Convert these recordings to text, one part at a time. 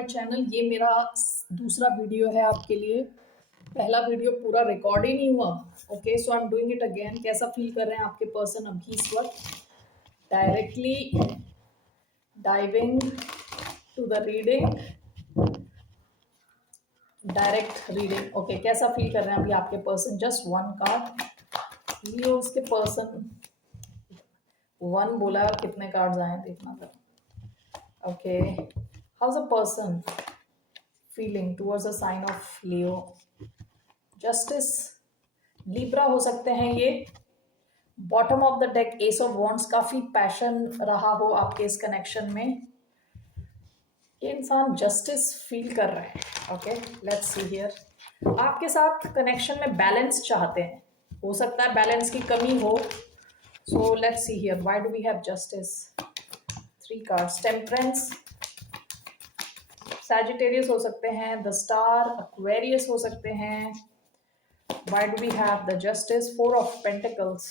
My channel. ये मेरा दूसरा वीडियो है आपके लिए। पहला वीडियो पूरा रिकॉर्ड ही नहीं हुआ। Okay, so I am doing it again. कैसा फील कर रहे हैं आपके पर्सन अभी इस वक्त? Directly diving to the reading, direct reading. Okay, कैसा फील कर रहे हैं अभी आपके person? Just one card Leo. उसके पर्सन वन बोला, कितने कार्ड्स आए देखना था। Okay, how's a person feeling towards a sign of Leo? Justice, Libra हो सकते हैं ये। Bottom of the deck S of wands, काफी पैशन रहा हो आपके इस कनेक्शन में। ये इंसान जस्टिस फील कर रहा है। Okay, let's see here. आपके साथ कनेक्शन में बैलेंस चाहते हैं, हो सकता है बैलेंस की कमी हो। So let's see here, why do we have justice? Three cards, temperance, Sagittarius हो सकते हैं, द स्टार, एक्वेरियस हो सकते हैं। Why do we have the justice? Four of Pentacles.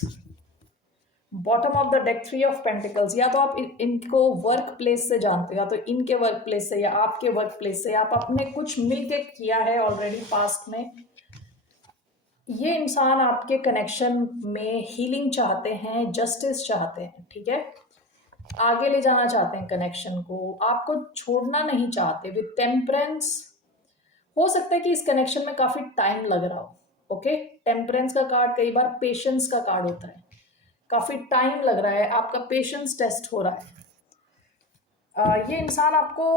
Bottom of the deck three of pentacles. या तो आप इनको वर्क प्लेस से जानते हो, या तो इनके वर्क प्लेस से या आपके वर्क प्लेस से, आप अपने कुछ मिलके किया है ऑलरेडी पास्ट में। ये इंसान आपके कनेक्शन में हीलिंग चाहते हैं, जस्टिस चाहते हैं, ठीक है। आगे ले जाना चाहते हैं कनेक्शन को, आपको छोड़ना नहीं चाहते। विद टेम्परेंस, हो सकता है कि इस कनेक्शन में काफी टाइम लग रहा हो। ओके, टेम्परेंस का कार्ड कई बार पेशेंस का कार्ड होता है। काफी टाइम लग रहा है, आपका पेशेंस टेस्ट हो रहा है। ये इंसान आपको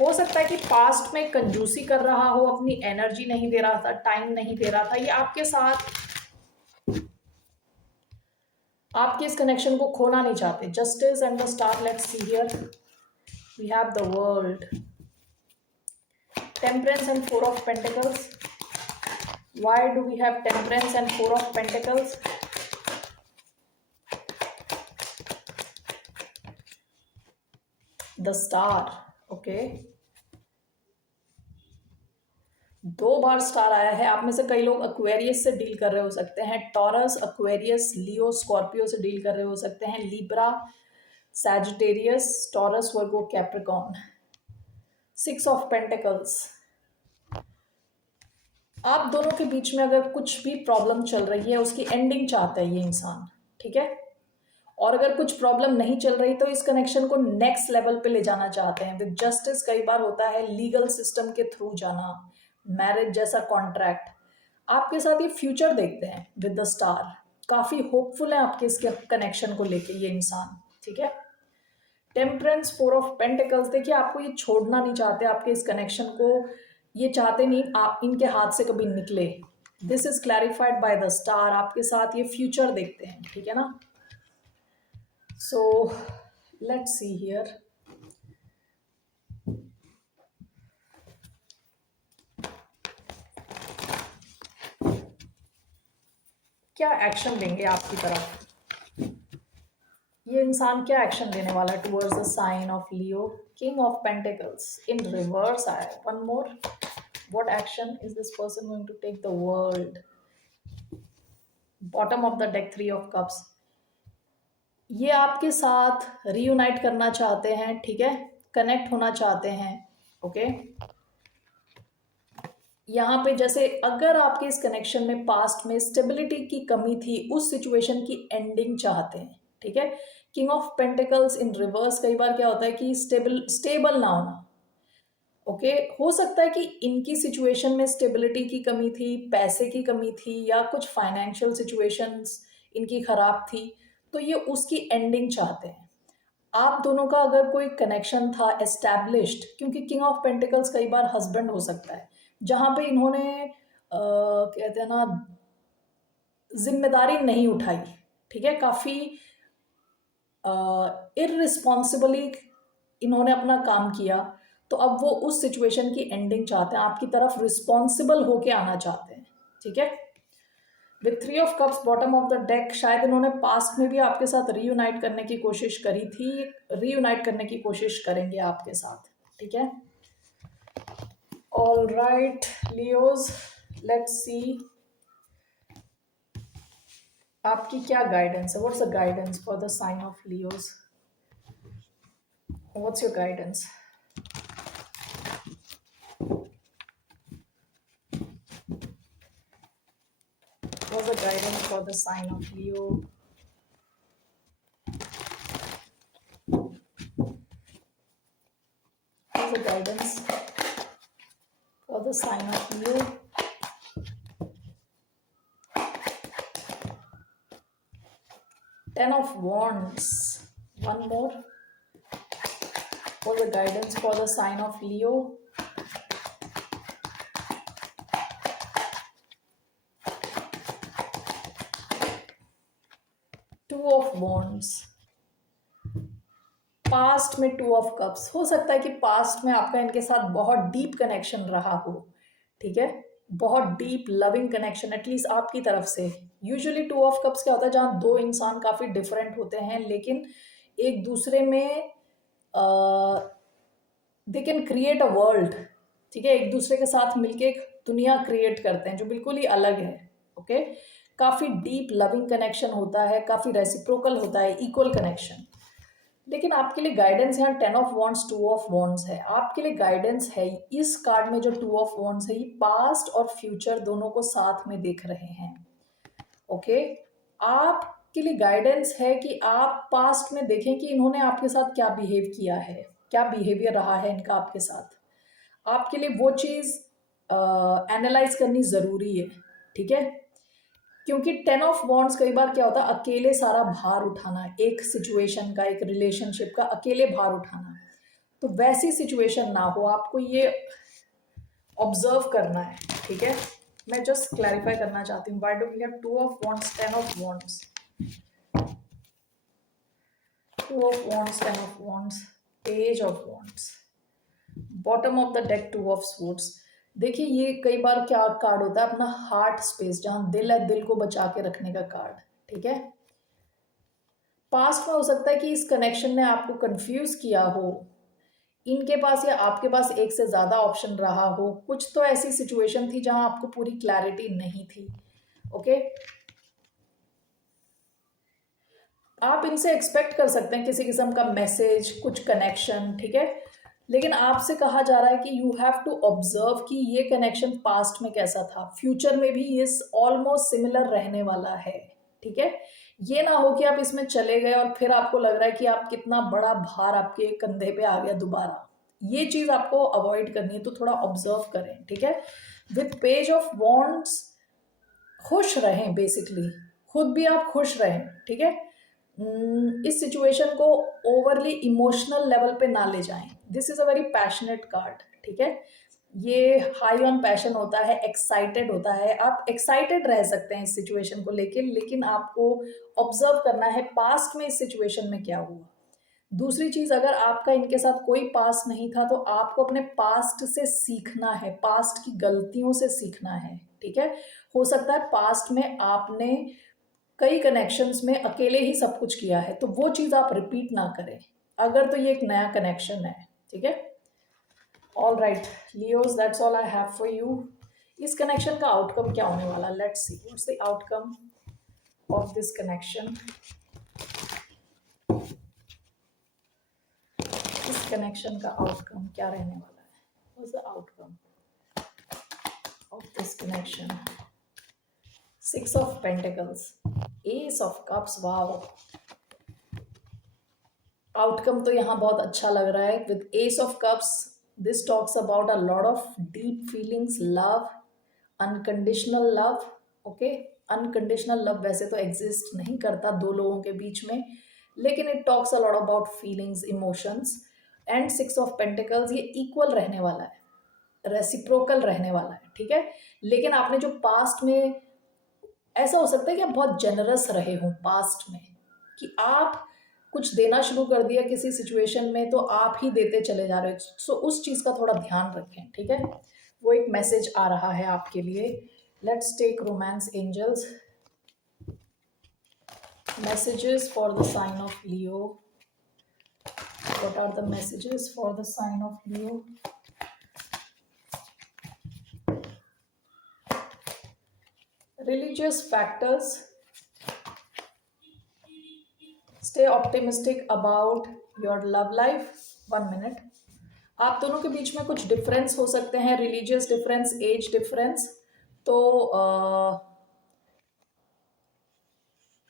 हो सकता है कि पास्ट में कंजूसी कर रहा हो, अपनी एनर्जी नहीं दे रहा था, टाइम नहीं दे रहा था। ये आपके साथ, आपके इस कनेक्शन को खोना नहीं चाहते। Justice and the star, let's see here. We have the world, temperance and four of pentacles. Why do we have temperance and four of pentacles? The star. Okay, दो बार स्टार आया है। आप में से कई लोग एक्वेरियस से डील कर रहे हो सकते हैं, टॉरस, एक्वेरियस, लियो, स्कॉर्पियो से डील कर रहे हो सकते हैं, Libra, Sagittarius, taurus, Virgo, Capricorn. Six of pentacles. आप दोनों के बीच में अगर कुछ भी प्रॉब्लम चल रही है, उसकी एंडिंग चाहता है ये इंसान, ठीक है। और अगर कुछ प्रॉब्लम नहीं चल रही तो इस कनेक्शन को नेक्स्ट लेवल पे ले जाना चाहते हैं। विद जस्टिस कई बार होता है लीगल सिस्टम के थ्रू जाना, मैरिज जैसा कॉन्ट्रैक्ट। आपके साथ ये फ्यूचर देखते हैं विद द स्टार। काफी होपफुल है आपके इसके कनेक्शन को लेके ये इंसान, ठीक है। Temperance, four of pentacles. देखिए, आपको ये छोड़ना नहीं चाहते, आपके इस कनेक्शन को ये चाहते नहीं आप इनके हाथ से कभी निकले। This is clarified by the star. आपके साथ ये फ्यूचर देखते हैं, ठीक है ना। So let's see here. क्या एक्शन लेंगे आपकी तरफ? ये इंसान क्या एक्शन लेने वाला है towards the sign of Leo? King of pentacles in reverse आया। One more, what action is this person going to take? The world, bottom of the deck three of cups. ये आपके साथ रीयूनाइट करना चाहते हैं, ठीक है, कनेक्ट होना चाहते हैं। ओके, यहाँ पे जैसे अगर आपके इस कनेक्शन में पास्ट में स्टेबिलिटी की कमी थी, उस सिचुएशन की एंडिंग चाहते हैं, ठीक है। King of pentacles in reverse, कई बार क्या होता है कि स्टेबल ना होना। ओके, हो सकता है कि इनकी सिचुएशन में स्टेबिलिटी की कमी थी, पैसे की कमी थी, या कुछ फाइनेंशियल सिचुएशंस इनकी खराब थी, तो ये उसकी एंडिंग चाहते हैं। आप दोनों का अगर कोई कनेक्शन था एस्टैब्लिश्ड, क्योंकि किंग ऑफ पेंटिकल्स कई बार हस्बैंड हो सकता है, जहां पे इन्होंने कहते हैं ना, जिम्मेदारी नहीं उठाई, ठीक है, काफी इररिस्पॉन्सिबली इन्होंने अपना काम किया, तो अब वो उस सिचुएशन की एंडिंग चाहते हैं, आपकी तरफ रिस्पॉन्सिबल होके आना चाहते हैं, ठीक है। With three of cups, bottom of the deck, शायद इन्होंने पास्ट में भी आपके साथ रीयूनाइट करने की कोशिश करी थी, रीयूनाइट करने की कोशिश करेंगे आपके साथ, ठीक है। All right Leos, let's see आपकी क्या गाइडेंस है। What's the guidance for the sign of Leos? What's your guidance? What's the guidance for the sign of Leo? What's the guidance for the sign of Leo? Ten of Wands. One more. What's the guidance for the sign of Leo? Two of Wands. Past में two of cups, हो सकता है कि past में आपका इनके साथ बहुत डीप कनेक्शन रहा हो, ठीक है, बहुत डीप लविंग कनेक्शन एटलीस्ट आपकी तरफ से। यूजुअली टू ऑफ कप्स क्या होता है, जहाँ दो इंसान काफी डिफरेंट होते हैं लेकिन एक दूसरे में they can create a world, ठीक है, एक दूसरे के साथ मिलके एक दुनिया क्रिएट करते हैं जो बिल्कुल ही अलग है। ओके, काफी डीप लविंग कनेक्शन होता है, काफी रेसिप्रोकल होता है, इक्वल कनेक्शन। लेकिन आपके लिए गाइडेंस यहाँ ten of wands two of wands है, आपके लिए गाइडेंस है इस कार्ड में जो टू ऑफ वॉन्ड्स है, ये पास्ट और फ्यूचर दोनों को साथ में देख रहे हैं। ओके, आपके लिए गाइडेंस है कि आप पास्ट में देखें कि इन्होंने आपके साथ क्या बिहेव किया है, क्या बिहेवियर रहा है इनका आपके साथ। आपके लिए वो चीज एनालाइज करनी जरूरी है, ठीक है, क्योंकि टेन ऑफ वॉन्ड्स कई बार क्या होता है, अकेले सारा भार उठाना, एक सिचुएशन का, एक रिलेशनशिप का अकेले भार उठाना, तो वैसी सिचुएशन ना हो, आपको ये ऑब्जर्व करना है, ठीक है। मैं जस्ट क्लैरिफाई करना चाहती हूँ, why do we have two of wands, ten of wands, two of wands, ten of wands, page of wands, bottom of the deck two of swords. देखिए ये कई बार क्या कार्ड होता है, अपना हार्ट स्पेस, जहां दिल है, दिल को बचा के रखने का कार्ड, ठीक है। पास्ट में हो सकता है कि इस कनेक्शन ने आपको कंफ्यूज किया हो, इनके पास या आपके पास एक से ज्यादा ऑप्शन रहा हो, कुछ तो ऐसी सिचुएशन थी जहां आपको पूरी क्लैरिटी नहीं थी। ओके, आप इनसे एक्सपेक्ट कर सकते हैं किसी किस्म का मैसेज, कुछ कनेक्शन, ठीक है, लेकिन आपसे कहा जा रहा है कि यू हैव टू ऑब्जर्व कि ये कनेक्शन पास्ट में कैसा था, फ्यूचर में भी ये ऑलमोस्ट सिमिलर रहने वाला है, ठीक है। ये ना हो कि आप इसमें चले गए और फिर आपको लग रहा है कि आप कितना बड़ा भार आपके कंधे पे आ गया दोबारा, ये चीज आपको अवॉइड करनी है, तो थोड़ा ऑब्जर्व करें, ठीक है। विथ पेज ऑफ वॉन्ड्स खुश रहें, बेसिकली खुद भी आप खुश रहें, ठीक है। इस सिचुएशन को ओवरली इमोशनल लेवल पे ना ले जाएं, this is a very passionate card, ठीक है, ये हाई ऑन पैशन होता है, एक्साइटेड होता है, आप एक्साइटेड रह सकते हैं इस सिचुएशन को लेके, लेकिन आपको ऑब्जर्व करना है पास्ट में इस सिचुएशन में क्या हुआ। दूसरी चीज, अगर आपका इनके साथ कोई पास्ट नहीं था तो आपको अपने पास्ट से सीखना है, पास्ट की गलतियों से सीखना है, ठीक है। हो सकता है पास्ट में आपने कई कनेक्शंस में अकेले ही सब कुछ किया है, तो वो चीज आप रिपीट ना करें, अगर तो ये एक नया कनेक्शन है, ठीक है। All right Leos, that's all I have for you. इस कनेक्शन का आउटकम क्या होने वाला, let's see what's the outcome of this connection. इस कनेक्शन का आउटकम क्या रहने वाला है, what's the outcome of this connection. Six of pentacles, S of cups, wow, outcome तो यहाँ बहुत अच्छा लग रहा है। With S of cups this talks about a lot of deep feelings, love, unconditional love. Okay, unconditional love वैसे तो exist नहीं करता दो लोगों के बीच में, लेकिन it talks a lot about feelings, emotions. And six of pentacles, ये इक्वल रहने वाला है, रेसिप्रोकल रहने वाला है, ठीक है। लेकिन आपने जो पास्ट में, ऐसा हो सकता है कि आप बहुत जेनरस रहे हो पास्ट में, कि आप कुछ देना शुरू कर दिया किसी सिचुएशन में तो आप ही देते चले जा रहे हो, सो उस चीज का थोड़ा ध्यान रखें, ठीक है। वो एक मैसेज आ रहा है आपके लिए। Let's take romance angels, messages for the sign of Leo. What are the messages for the sign of Leo? Religious factors, stay optimistic about your love life. 1 minute. आप दोनों के बीच में कुछ डिफरेंस हो सकते हैं, रिलीजियस डिफरेंस, एज डिफरेंस। तो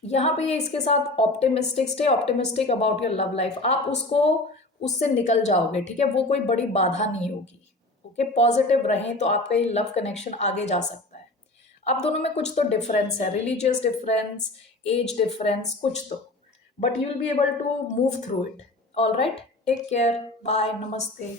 यहाँ पे ये इसके साथ optimistic, stay optimistic about your love life, आप उसको उससे निकल जाओगे, ठीक है, वो कोई बड़ी बाधा नहीं होगी। ओके, पॉजिटिव रहें तो आपका ये लव कनेक्शन आगे जा सकता है। आप दोनों में कुछ तो डिफरेंस है, रिलीजियस डिफरेंस, एज डिफरेंस, कुछ तो, but you will be able to move through it. All right, take care, bye, नमस्ते।